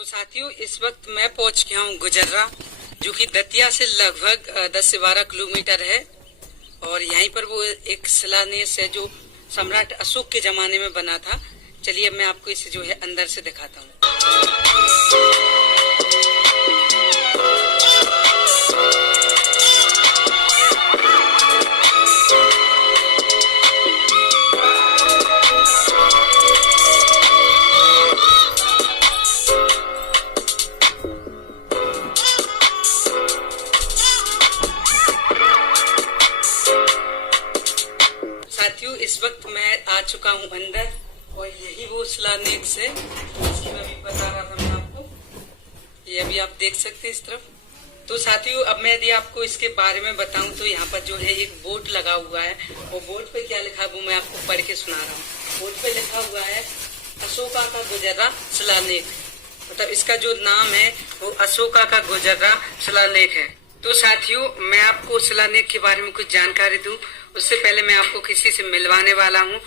तो साथियों, इस वक्त मैं पहुंच गया हूँ गुजर्रा, जो कि दतिया से लगभग 10 से 12 किलोमीटर है। और यहीं पर वो एक शिलान्यास है जो सम्राट अशोक के जमाने में बना था। चलिए मैं आपको इसे जो है अंदर से दिखाता हूँ। साथियों, इस वक्त मैं आ चुका हूँ अंदर और यही वो शिलान्यास है जिसकी मैं अभी बता रहा था मैं आपको। ये अभी आप देख सकते हैं इस तरफ। तो साथियों, अब मैं यदि आपको इसके बारे में बताऊं तो यहाँ पर जो है एक बोर्ड लगा हुआ है। वो बोर्ड पे क्या लिखा है वो मैं आपको पढ़ के सुना रहा हूँ। बोर्ड पे लिखा हुआ है अशोका का गुजर्रा शिलालेख। मतलब इसका जो नाम है वो अशोका का गुजर्रा शिलालेख है। तो साथियों, मैं आपको शिलालेख के बारे में कुछ जानकारी दूं उससे पहले मैं आपको किसी से मिलवाने वाला हूं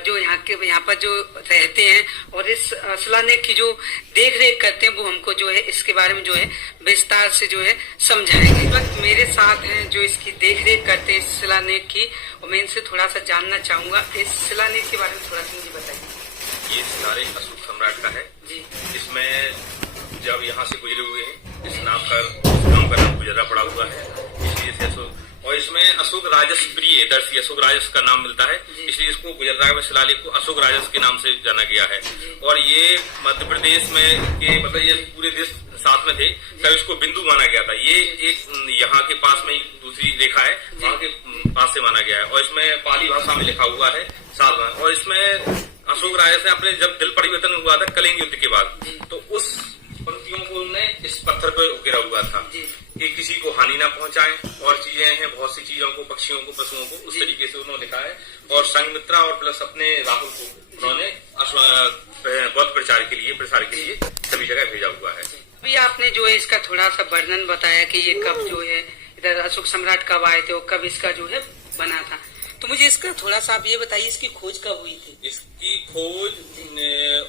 जो यहाँ पर जो रहते हैं और इस शिलालेख की जो देख रेख करते हैं वो हमको जो है इसके बारे में जो है विस्तार से जो है समझाएंगे। इस वक्त मेरे साथ हैं जो इसकी देख रेख करते हैं इस शिलालेख की, और मैं इनसे थोड़ा सा जानना चाहूंगा। इस शिलालेख के बारे में थोड़ा सा मुझे बताइए। ये शिलालेख अशोक सम्राट का है जी। इसमें जब यहाँ से गुजरे हुए हैं इस नाम का नाम गुजर्रा पड़ा हुआ है, इसलिए से अशोक। और इसमें अशोक राजस प्रिय दर्शी अशोक राजस का नाम मिलता है, इसलिए इसको गुजर्रा में शिलालेख को अशोक राजस के नाम से जाना गया है। और ये मध्य प्रदेश में के मतलब ये पूरे देश साथ में थे तब इसको बिंदु माना गया था। ये एक यहाँ के पास में दूसरी रेखा है, वहाँ के पास से माना गया है। और इसमें पाली भाषा में लिखा हुआ है साल में। और इसमें अशोक राजस ने अपने जब दिल परिवर्तन हुआ था कलिंग युद्ध के बाद, तो उस पंक्तियों को उन्होंने इस पत्थर पर उकेरा हुआ था कि किसी को हानि ना पहुंचाएं। और चीजें हैं बहुत सी चीजों को, पक्षियों को, पशुओं को, उस तरीके से उन्होंने लिखा है। और संघमित्रा और प्लस अपने राहुल को उन्होंने बौद्ध प्रसार के लिए सभी जगह भेजा हुआ है। अभी आपने जो है इसका थोड़ा सा वर्णन बताया कि ये कब जो है इधर अशोक सम्राट कब आए थे और कब इसका जो है बना था। तो मुझे इसका थोड़ा सा आप ये बताइए इसकी खोज कब हुई थी। इसकी खोज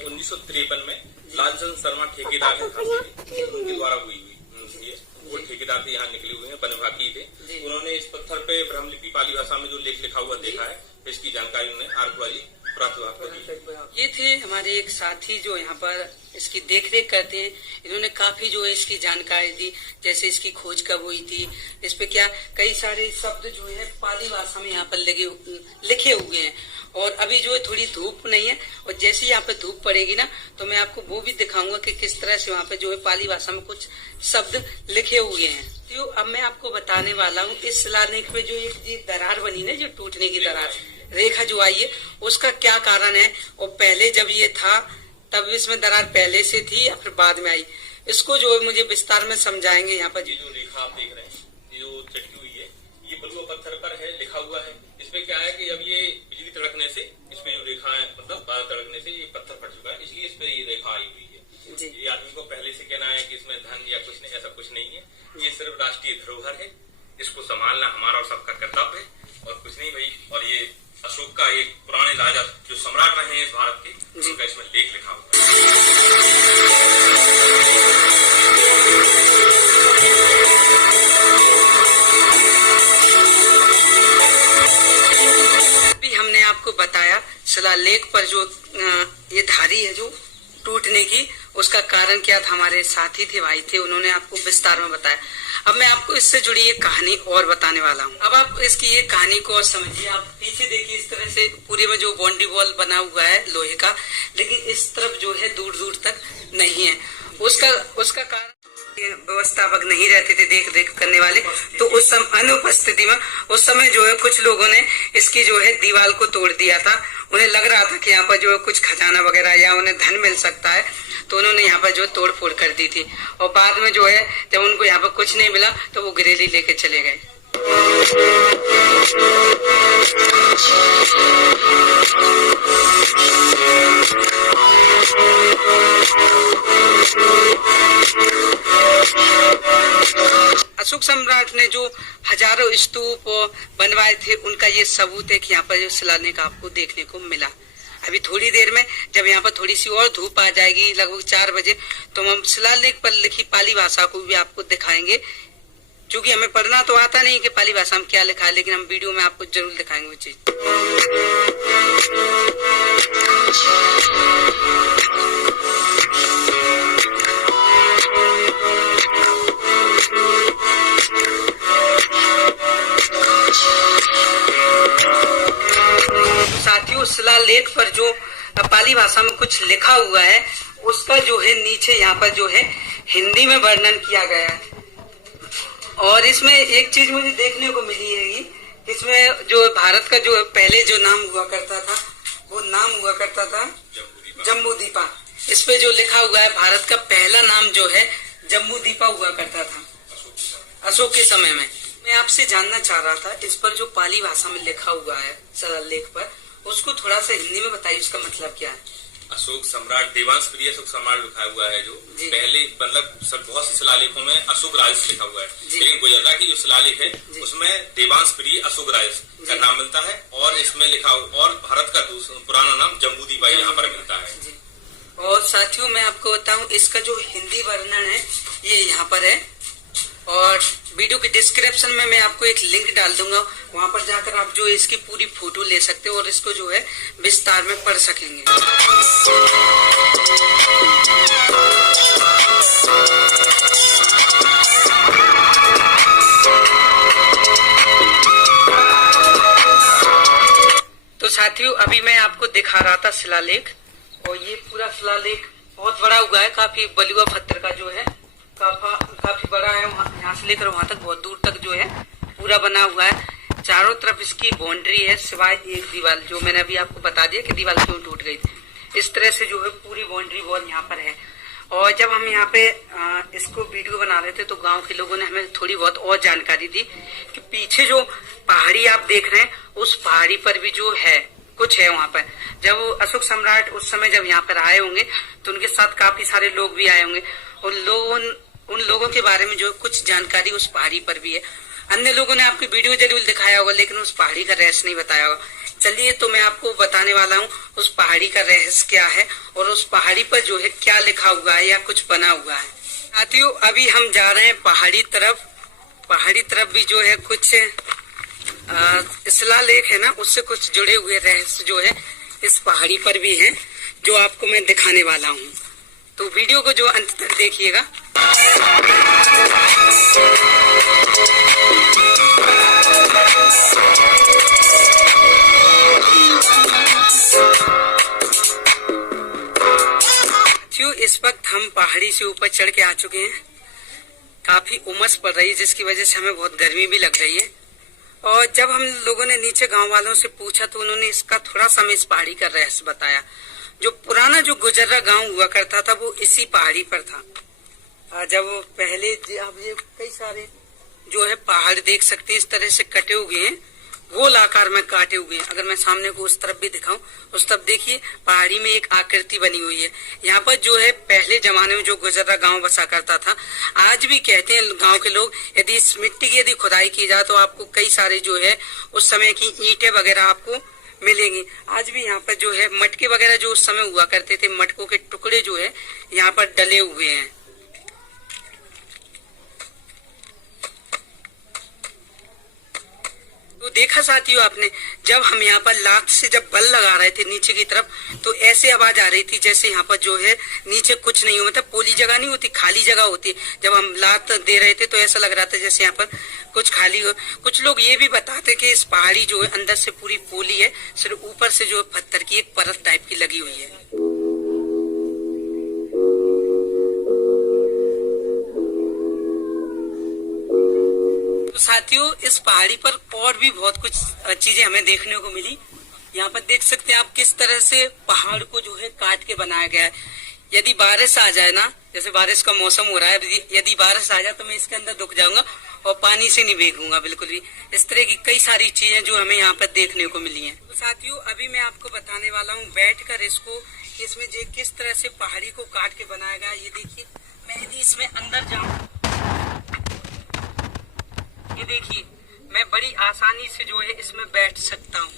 1953 में लालचंद शर्मा ठेकेदार है उनके द्वारा हुई वो ठेकेदार थे, यहाँ निकले हुए हैं, बनभाकी थे। उन्होंने इस पत्थर पे ब्रह्मलिपि पाली भाषा में जो लेख लिखा हुआ देखा है, इसकी जानकारी उन्हें आर्कवाली प्राप्त हुई। ये थे हमारे एक साथी जो यहाँ पर इसकी देखरेख करते हैं। इन्होंने काफी जो है इसकी जानकारी दी, जैसे इसकी खोज कब हुई थी, इस पे क्या कई सारे शब्द जो है पाली भाषा में यहाँ पर लिखे हुए हैं। और अभी जो है थोड़ी धूप नहीं है, और जैसे यहाँ पे धूप पड़ेगी ना तो मैं आपको वो भी दिखाऊंगा कि किस तरह से वहाँ पे जो है पाली भाषा में कुछ शब्द लिखे हुए हैं। तो अब मैं आपको बताने वाला हूँ इस शिलालेख पे जो एक दरार बनी ना, जो टूटने की दरार रेखा जो आई है, उसका क्या कारण है। और पहले जब ये था तब इसमें दरार पहले से थी या फिर बाद में आई, इसको जो है मुझे विस्तार में समझाएंगे। यहाँ पर ये जो रेखा आप देख रहे हैं, ये जो चटकी हुई है, ये बलुआ पत्थर पर है, लिखा हुआ है। इसमें क्या है कि अब ये बिजली तड़कने से इसमें जो रेखा है, मतलब बादल तड़कने से ये पत्थर फट चुका है, इसलिए इस पे ये रेखा आई हुई है। ये आदमी को पहले से कहना है कि इसमें धन या कुछ नहीं, ऐसा कुछ नहीं है। ये सिर्फ राष्ट्रीय धरोहर है, इसको संभालना हमारा और सबका कर्तव्य है और कुछ नहीं भाई। और ये अशोक का एक पुराने राजा जो सम्राट रहे हैं इस भारत के, उनका इसमें लेख लिखा हुआ है। हमने आपको बताया शिलालेख पर जो ये धारी है जो टूटने की, उसका कारण क्या था। हमारे साथी थे, भाई थे, उन्होंने आपको विस्तार में बताया। अब मैं आपको इससे जुड़ी एक कहानी और बताने वाला हूँ। अब आप इसकी ये कहानी को और समझिए। आप पीछे देखिए, इस तरह से पूरे में जो बाउंड्री वॉल बना हुआ है लोहे का, लेकिन इस तरफ जो है दूर दूर तक नहीं है। उसका कारण व्यवस्थापक नहीं रहते थे देख रेख करने वाले, तो उस समय अनुपस्थिति में उस समय जो है कुछ लोगों ने इसकी जो है दीवार को तोड़ दिया था। उन्हें लग रहा था कि यहाँ पर जो है कुछ खजाना वगैरह या उन्हें धन मिल सकता है, तो उन्होंने यहाँ पर जो तोड़ फोड़ कर दी थी। और बाद में जो है जब उनको यहाँ पर कुछ नहीं मिला तो वो गिरेली लेके चले गए। अशोक सम्राट ने जो हजारों स्तूप बनवाए थे, उनका ये सबूत है कि यहाँ पर जो शिलालेख आपको देखने को मिला। अभी थोड़ी देर में जब यहाँ पर थोड़ी सी और धूप आ जाएगी लगभग 4 बजे, तो हम शिलालेख पर लिखी पाली भाषा को भी आपको दिखाएंगे। क्योंकि हमें पढ़ना तो आता नहीं कि पाली भाषा में क्या लिखा है, लेकिन हम वीडियो में आपको जरूर दिखाएंगे वो चीज। साथियों, शिलालेख पर जो पाली भाषा में कुछ लिखा हुआ है उसका जो है नीचे यहाँ पर जो है हिंदी में वर्णन किया गया है। और इसमें एक चीज मुझे देखने को मिली है, इसमें जो भारत का जो पहले जो नाम हुआ करता था वो नाम हुआ करता था जम्बूद्वीपा। इस पे जो लिखा हुआ है भारत का पहला नाम जो है जम्बूद्वीपा हुआ करता था अशोक के समय में। मैं आपसे जानना चाह रहा था, इस पर जो पाली भाषा में लिखा हुआ है शिलालेख पर, उसको थोड़ा सा हिंदी में बताइए, उसका मतलब क्या है। अशोक सम्राट देवांश प्रिय अशोक सम्राट लिखा हुआ है, जो पहले मतलब सब बहुत से शिलालेखों में अशोक राजस लिखा हुआ है, लेकिन गुजरात की जो शिलालेख है उसमें देवांश प्रिय अशोक राजस का नाम मिलता है और इसमें लिखा और भारत का पुराना नाम जम्बूद्वीपा यहाँ पर मिलता है। और साथियों, मैं आपको बताऊं, इसका जो हिंदी वर्णन है ये यहाँ पर है और वीडियो के डिस्क्रिप्शन में मैं आपको एक लिंक डाल दूंगा, वहां पर जाकर आप जो इसकी पूरी फोटो ले सकते हो और इसको जो है विस्तार में पढ़ सकेंगे। तो साथियों, अभी मैं आपको दिखा रहा था शिलालेख, और ये पूरा शिलालेख बहुत बड़ा हुआ है, काफी बलुआ पत्थर का जो है काफी बड़ा है, यहाँ से लेकर वहां तक बहुत दूर तक जो है पूरा बना हुआ है। चारों तरफ इसकी बाउंड्री है सिवाय एक दीवार, जो मैंने अभी आपको बता दिया कि दीवार क्यों टूट गई थी। इस तरह से जो है पूरी बाउंड्री वॉल यहाँ पर है। और जब हम यहाँ पे इसको वीडियो बना रहे थे तो गांव के लोगों ने हमें थोड़ी बहुत और जानकारी दी कि पीछे जो पहाड़ी आप देख रहे हैं उस पहाड़ी पर भी जो है कुछ है वहाँ पर। जब अशोक सम्राट उस समय जब यहाँ पर आए होंगे तो उनके साथ काफी सारे लोग भी आए होंगे, उन लोगों के बारे में जो कुछ जानकारी उस पहाड़ी पर भी है। अन्य लोगों ने आपको वीडियो जरूर दिखाया होगा लेकिन उस पहाड़ी का रहस्य नहीं बताया होगा। चलिए, तो मैं आपको बताने वाला हूँ उस पहाड़ी का रहस्य क्या है और उस पहाड़ी पर जो है क्या लिखा हुआ है या कुछ बना हुआ है। साथियों, अभी हम जा रहे हैं पहाड़ी तरफ। पहाड़ी तरफ भी जो है कुछ शिलालेख है ना, उससे कुछ जुड़े हुए रहस्य जो है इस पहाड़ी पर भी है, जो आपको मैं दिखाने वाला हूँ। तो वीडियो को जो अंत तक देखिएगा। इस वक्त हम पहाड़ी से ऊपर चढ़ के आ चुके हैं। काफी उमस पड़ रही है जिसकी वजह से हमें बहुत गर्मी भी लग रही है। और जब हम लोगों ने नीचे गांव वालों से पूछा तो उन्होंने इसका थोड़ा सा हमें इस पहाड़ी का रहस्य बताया। जो पुराना जो गुजर्रा गांव हुआ करता था वो इसी पहाड़ी पर था। जब पहले आप ये कई सारे जो है पहाड़ देख सकते हैं, इस तरह से कटे हुए हैं, गोल आकार में काटे हुए हैं। अगर मैं सामने को उस तरफ भी दिखाऊं, उस तरफ देखिए पहाड़ी में एक आकृति बनी हुई है। यहाँ पर जो है पहले जमाने में जो गुजर्रा गांव बसा करता था, आज भी कहते हैं गांव के लोग, यदि इस मिट्टी की यदि खुदाई की जाए तो आपको कई सारे जो है उस समय की ईंटें वगैरह आपको मिलेंगी। आज भी यहाँ पर जो है मटके वगैरह जो उस समय हुआ करते थे, मटकों के टुकड़े जो है यहाँ पर डले हुए हैं। तो देखा साथियों आपने, जब हम यहाँ पर लात से जब बल लगा रहे थे नीचे की तरफ, तो ऐसे आवाज आ रही थी जैसे यहाँ पर जो है नीचे कुछ नहीं हो, मतलब पोली जगह नहीं होती, खाली जगह होती। जब हम लात दे रहे थे तो ऐसा लग रहा था जैसे यहाँ पर कुछ खाली हो। कुछ लोग ये भी बताते कि इस पहाड़ी जो है अंदर से पूरी पोली है, सिर्फ ऊपर से जो पत्थर की एक परत टाइप की लगी हुई है। तो साथियों, इस पहाड़ी पर और भी बहुत कुछ चीजें हमें देखने को मिली। यहाँ पर देख सकते हैं आप किस तरह से पहाड़ को जो है काट के बनाया गया है। यदि बारिश आ जाए ना, जैसे बारिश का मौसम हो रहा है, यदि बारिश आ जाए तो मैं इसके अंदर डूब जाऊंगा और पानी से नहीं भीगूंगा बिल्कुल भी। इस तरह की कई सारी चीजें जो हमें यहाँ पर देखने को मिली हैं। तो साथियों, अभी मैं आपको बताने वाला हूँ बैठकर इसको, इसमें जो किस तरह से पहाड़ी को काट के बनाया गया। ये देखिए, मैं यदि इसमें अंदर जाऊँ, ये देखिए, मैं बड़ी आसानी से जो है इसमें बैठ सकता हूँ।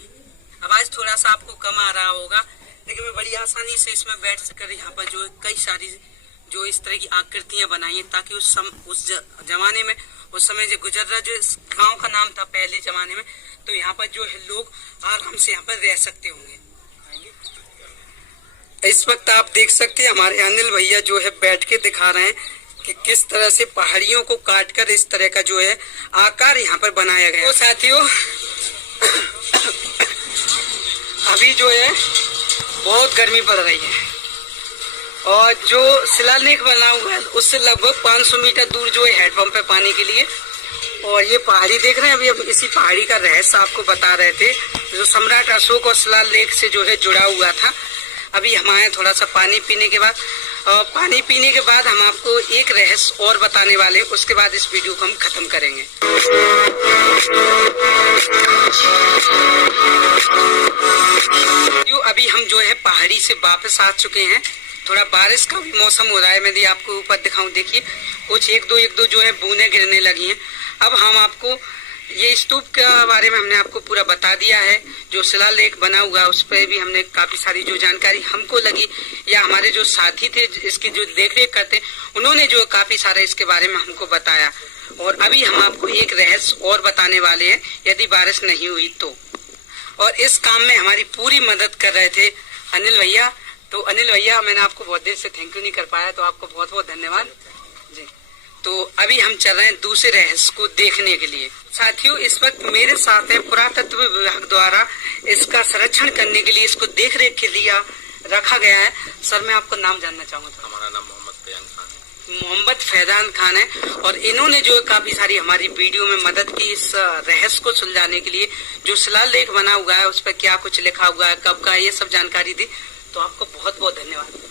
आवाज थोड़ा सा आपको कम आ रहा होगा, लेकिन मैं बड़ी आसानी से इसमें बैठ कर यहाँ पर जो कई सारी जो इस तरह की आकृतियां बनाई हैं, ताकि उस जमाने में, उस समय जो गुजर रहा, जो इस गांव का नाम था पहले जमाने में, तो यहाँ पर जो है लोग आराम से यहाँ पर रह सकते होंगे। इस वक्त आप देख सकते हैं हमारे अनिल भैया जो है बैठ के दिखा रहे हैं कि किस तरह से पहाड़ियों को काटकर इस तरह का जो है आकार यहाँ पर बनाया गया है। तो साथियों अभी जो है बहुत गर्मी पड़ रही है और जो शिलालेख बना हुआ है उससे लगभग 500 मीटर दूर जो है हैंडपंप है पानी के लिए। और ये पहाड़ी देख रहे हैं, अभी हम इसी पहाड़ी का रहस्य आपको बता रहे थे जो सम्राट अशोक और शिलालेख से जो है जुड़ा हुआ था। अभी हम आए थोड़ा सा पानी पीने के बाद, पानी पीने के बाद हम आपको एक रहस्य और बताने वाले, उसके बाद इस वीडियो को हम खत्म करेंगे। अभी हम जो है पहाड़ी से वापस आ चुके हैं। थोड़ा बारिश का भी मौसम हो रहा है। मैं आपको ऊपर दिखाऊं, देखिए कुछ एक दो जो है बूंदें गिरने लगी हैं। अब हम आपको ये स्तूप के बारे में हमने आपको पूरा बता दिया है। जो शिलालेख बना हुआ है उस पर भी हमने काफी सारी जो जानकारी हमको लगी, या हमारे जो साथी थे इसकी जो देखरेख करते उन्होंने जो काफी सारा इसके बारे में हमको बताया। और अभी हम आपको एक रहस्य और बताने वाले हैं, यदि बारिश नहीं हुई तो। और इस काम में हमारी पूरी मदद कर रहे थे अनिल भैया। तो अनिल भैया, मैंने आपको बहुत देर से थैंक यू नहीं कर पाया, तो आपको बहुत बहुत धन्यवाद जी। तो अभी हम चल रहे हैं दूसरे रहस्य को देखने के लिए। साथियों इस वक्त मेरे साथ है पुरातत्व विभाग द्वारा इसका संरक्षण करने के लिए, इसको देख रेख के लिए रखा गया है। सर मैं आपका नाम जानना चाहूँगा। हमारा नाम मोहम्मद फैजान खान है। मोहम्मद फैजान खान है, और इन्होंने जो काफी सारी हमारी वीडियो में मदद की इस रहस्य को सुलझाने के लिए। जो शिलालेख बना हुआ है उस पर क्या कुछ लिखा हुआ है, कब का, ये सब जानकारी दी, तो आपको बहुत बहुत धन्यवाद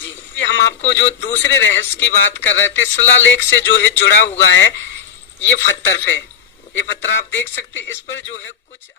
जी। हम आपको जो दूसरे रहस्य की बात कर रहे थे, शिलालेख से जो है जुड़ा हुआ है ये पत्थर है। ये पत्थर आप देख सकते हैं, इस पर जो है कुछ